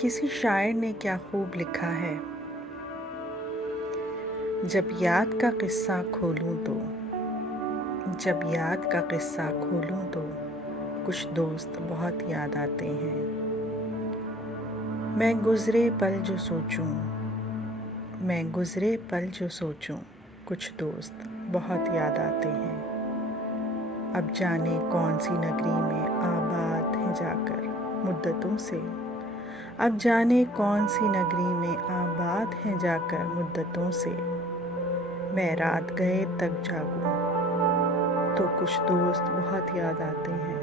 किसी शायर ने क्या खूब लिखा है। जब याद का किस्सा खोलूं तो जब याद का किस्सा खोलूं तो कुछ दोस्त बहुत याद आते हैं। मैं गुज़रे पल जो सोचूं कुछ दोस्त बहुत याद आते हैं। अब जाने कौन सी नगरी में आबाद हैं जाकर मुद्दतों से। अब जाने कौन सी नगरी में आबाद हैं जाकर मुद्दतों से। मैं रात गए तक जागूं तो कुछ दोस्त बहुत याद आते हैं।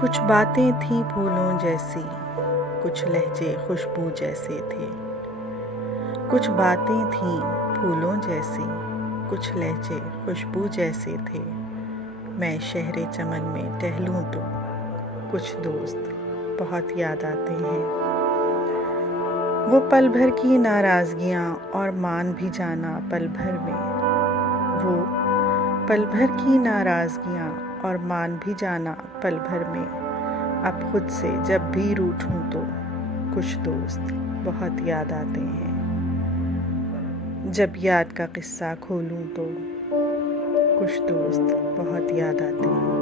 कुछ बातें थीं फूलों जैसी, कुछ लहजे खुशबू जैसे थे। कुछ बातें थीं फूलों जैसी, कुछ लहजे खुशबू जैसे थे। मैं शहरे चमन में टहलूं तो कुछ दोस्त बहुत याद आते हैं। वो पल भर की नाराज़गियाँ और मान भी जाना पल भर में। वो पल भर की नाराज़गियाँ और मान भी जाना पल भर में। अब खुद से जब भी रूठूं तो कुछ दोस्त बहुत याद आते हैं। जब याद का किस्सा खोलूं तो कुछ दोस्त बहुत याद आते हैं।